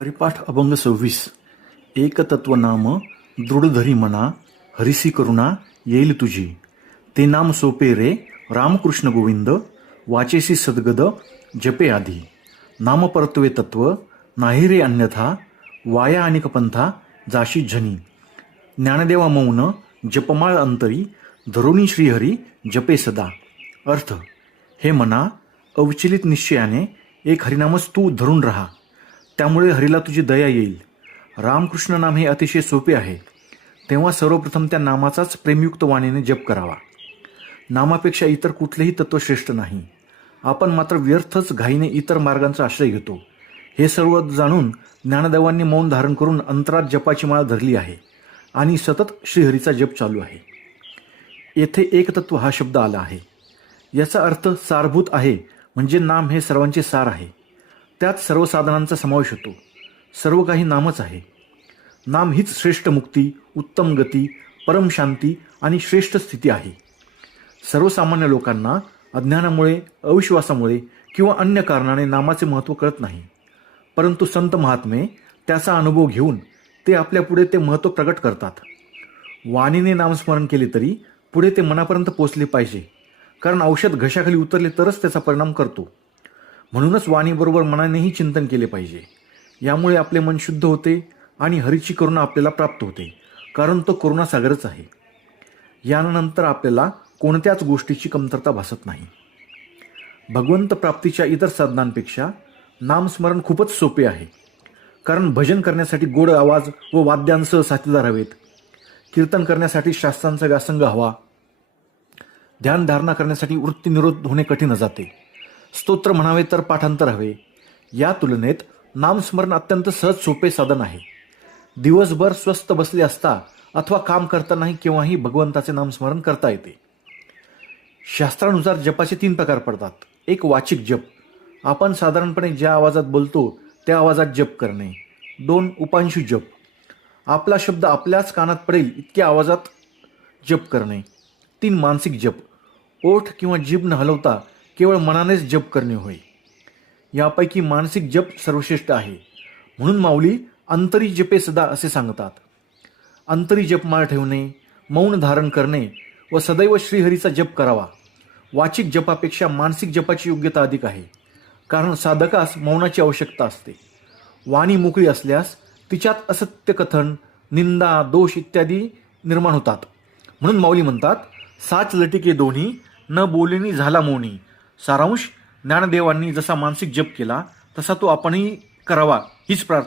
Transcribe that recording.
परिपाठ अभंग 26. एकतत्व नाम दृढ धरी मना, हरिसी करुणा येईल तुझी. ते नाम सोपे रे रामकृष्ण गोविंद, वाचेसी सद्गद जपे आधी. नाम परत्वे तत्व नाही रे अन्यथा, वाया अनिक पंथा जाशी झनी. ज्ञानदेवा मौन जपमाळ अंतरी, धरुणी श्रीहरी जपे सदा. अर्थ: हे मना, अविचलित निश्चयाने एक हरिनामच तू धरून राहा, त्यामुळे हरीला तुझी दया येईल. रामकृष्ण नाम हे अतिशय सोपे आहे, तेव्हा सर्वप्रथम त्या नामाचाच प्रेमयुक्त वाणीने जप करावा. नामापेक्षा इतर कुठलेही तत्व श्रेष्ठ नाही. आपण मात्र व्यर्थच घाईने इतर मार्गांचा आश्रय घेतो. हे सर्व जाणून ज्ञानदेवांनी मौन धारण करून अंतरात जपाची माळ धरली आहे आणि सतत श्रीहरीचा जप चालू आहे. येथे एकतत्व हा शब्द आला आहे. याचा अर्थ सारभूत आहे, म्हणजे नाम हे सर्वांचे सार आहे. त्यात सर्व साधनांचा समावेश होतो. सर्व काही नामच आहे. नाम हीच श्रेष्ठ मुक्ती, उत्तम गती, परम शांती आणि श्रेष्ठ स्थिती आहे. सर्वसामान्य लोकांना अज्ञानामुळे, अविश्वासामुळे किंवा अन्य कारणाने नामाचे महत्त्व कळत नाही. परंतु संत महात्मे त्याचा अनुभव घेऊन ते आपल्यापुढे ते महत्त्व प्रकट करतात. वाणीने नामस्मरण केले तरी पुढे ते मनापर्यंत पोचले पाहिजे, कारण औषध घशाखाली उतरले तरच त्याचा परिणाम करतो. म्हणूनच वाणीबरोबर मनानेही चिंतन केले पाहिजे. यामुळे आपले मन शुद्ध होते आणि हरीची करुणा आपल्याला प्राप्त होते, कारण तो करुणासागरच आहे. यानंतर आपल्याला कोणत्याच गोष्टीची कमतरता भासत नाही. भगवंत प्राप्तीच्या इतर साधनांपेक्षा नामस्मरण खूपच सोपे आहे, कारण भजन करण्यासाठी गोड आवाज व वाद्यांसह साथीदार हवेत. कीर्तन करण्यासाठी शास्त्रांचा व्यासंग हवा. ध्यानधारणा करण्यासाठी वृत्तीनिरोध होणे कठीण जाते. स्तोत्र म्हणावे तर पाठांतर हवे. या तुलनेत नामस्मरण अत्यंत सहज सोपे साधन आहे. दिवसभर स्वस्थ बसले असता अथवा काम करतानाही केव्हाही भगवंताचे नामस्मरण करता येते. शास्त्रानुसार जपाचे 3 प्रकार पडतात. एक वाचिक जप, आपण साधारणपणे ज्या आवाजात बोलतो त्या आवाजात जप करणे. 2 उपांशू जप, आपला शब्द आपल्याच कानात पडेल इतक्या आवाजात जप करणे. 3 मानसिक जप, ओठ किंवा जीभ न हलवता केवळ मनानेच जप करणे होय. यापैकी मानसिक जप सर्वश्रेष्ठ आहे. म्हणून माऊली अंतरी जपे सदा असे सांगतात. अंतरी जपमाळ ठेवणे, मौन धारण करणे व सदैव श्रीहरीचा जप करावा. वाचिक जपापेक्षा मानसिक जपाची योग्यता अधिक आहे, कारण साधकास मौनाची आवश्यकता असते. वाणी मोकळी असल्यास तिच्यात असत्य कथन, निंदा, दोष इत्यादी निर्माण होतात. म्हणून माऊली म्हणतात, साच लटिके दोन्ही, न बोलिनी झाला मौनी. सारांश: ज्ञानदेवांनी जसा मानसिक जप केला तसा तो आपणही करावा हीच प्रार्थना.